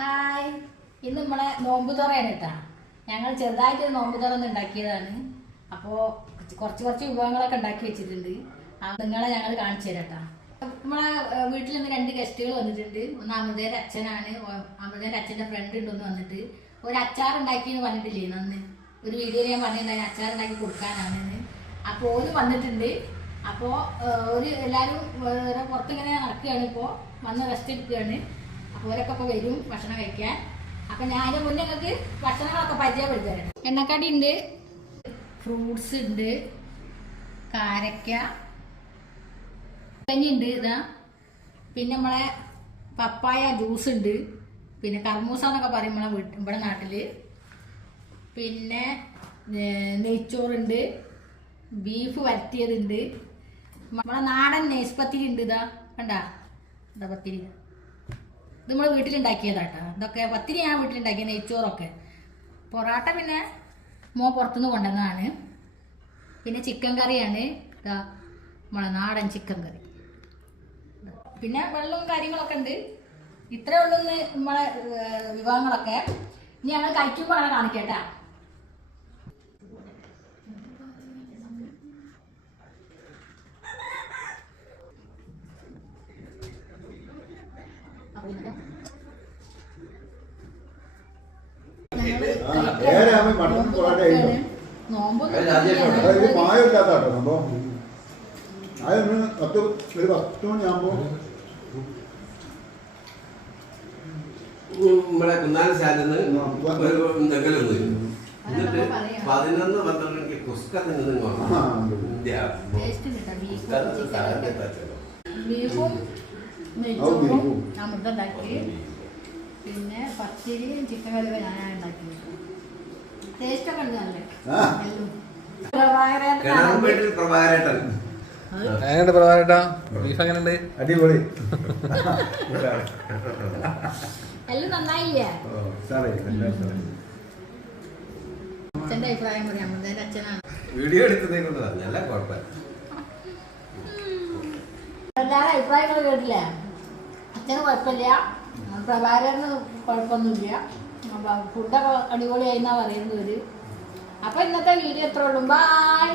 Hi, ഇന്ന് നമ്മളെ നോമ്പ് തുറയാണ് കേട്ടാ. ഞങ്ങൾ ചെറുതായിട്ട് നോമ്പ് തുറന്ന് ഉണ്ടാക്കിയതാണ്. അപ്പോൾ കുറച്ച് വിഭവങ്ങളൊക്കെ ഉണ്ടാക്കി വെച്ചിട്ടുണ്ട്. നിങ്ങളെ ഞങ്ങൾ കാണിച്ചു തരാം. നമ്മളെ വീട്ടിൽ നിന്ന് 2 ഗസ്റ്റുകൾ വന്നിട്ടുണ്ട്. ഒന്ന് അമൃതയുടെ അച്ഛനാണ്. അമൃതയുടെ അച്ഛൻ്റെ ഫ്രണ്ട് ഉണ്ടെന്ന് വന്നിട്ട് ഒരു അച്ചാർ ഉണ്ടാക്കിയെന്ന് പറഞ്ഞിട്ടില്ലേ അന്ന് ഒരു വീഡിയോയിൽ ഞാൻ പറഞ്ഞിട്ടുണ്ടായി അച്ചാർ ഉണ്ടാക്കി കൊടുക്കാനാണെന്ന്. അപ്പോൾ ഓര് വന്നിട്ടുണ്ട്. അപ്പോൾ എല്ലാവരും പുറത്തിങ്ങനെ നടക്കുകയാണ്. ഇപ്പോൾ വന്ന് റെസ്റ്റ് എടുക്കുകയാണ്. അപ്പോൾ അവരൊക്കെ ഇപ്പോൾ വരും ഭക്ഷണം കഴിക്കാൻ. അപ്പം ഞാൻ അതിൻ്റെ മുന്നേ നിങ്ങൾക്ക് ഭക്ഷണങ്ങളൊക്കെ പരിചയപ്പെടുത്തരാം. എണ്ണക്കടി ഉണ്ട്, ഫ്രൂട്ട്സ് ഉണ്ട്, കാരക്ക ഉണ്ട്, ഇതാ പിന്നെ നമ്മളെ പപ്പായ ജ്യൂസ് ഉണ്ട്, പിന്നെ കർമൂസ എന്നൊക്കെ പറയും നമ്മളെ ഇവിടെ നാട്ടിൽ. പിന്നെ നെയ്ച്ചോറുണ്ട്, ബീഫ് വരട്ടിയതുണ്ട്, നമ്മളെ നാടൻ നെയ്സ്പത്തിരി ഉണ്ട്. ഇതാ കണ്ടാ, ഇതാ പത്തിരി, ഇത് നമ്മൾ വീട്ടിലുണ്ടാക്കിയതാട്ടോ. ഇതൊക്കെ പത്തിരി ഞാൻ വീട്ടിലുണ്ടാക്കിയ, നെയ്ച്ചോറൊക്കെ. പൊറാട്ട പിന്നെ പുറത്തുനിന്ന് കൊണ്ടുവന്നതാണ്. പിന്നെ ചിക്കൻ കറിയാണ്, ഇതാ നമ്മളെ നാടൻ ചിക്കൻ കറി. പിന്നെ വെള്ളവും കാര്യങ്ങളൊക്കെ ഉണ്ട്. ഇത്രേ ഉള്ളൂ നമ്മളെ വിഭവങ്ങളൊക്കെ. ഇനി ഞങ്ങൾ കഴിക്കുമ്പോൾ അങ്ങനെ കാണിക്കട്ടാ. നമ്മളെ കുന്നാലശാലെന്ന് എന്തെങ്കിലും എന്നിട്ട് 11-12 കുസ്ക ബീഫും നെയ്ച്ചോറും അമൃതുണ്ടാക്കി, പിന്നെ പത്തിരിയും ചിക്കൻ കറിയൊക്കെ ഞാൻ ഉണ്ടാക്കി. ടേസ്റ്റൊക്കെ ഉണ്ട് നല്ല. അടിപൊളി. എല്ലാം നന്നായില്ലേ? അച്ഛൻ്റെ അഭിപ്രായം പറയാം. അമ്മേൻ്റെ അച്ഛനാണ് വീഡിയോ എടുത്തതേ കൊണ്ട് നല്ല കുഴപ്പമില്ല. എല്ലാവരും അഭിപ്രായങ്ങൾ കേട്ടില്ലേ? അച്ഛന് കുഴപ്പമില്ല, പ്രഭാകരന് കുഴപ്പമൊന്നുമില്ല, ഫുഡൊക്കെ അടിപൊളിയായി എന്നാ പറയുന്നത്. അപ്പോൾ ഇന്നത്തെ വീഡിയോ എത്ര ഉള്ളൂ. ബൈ.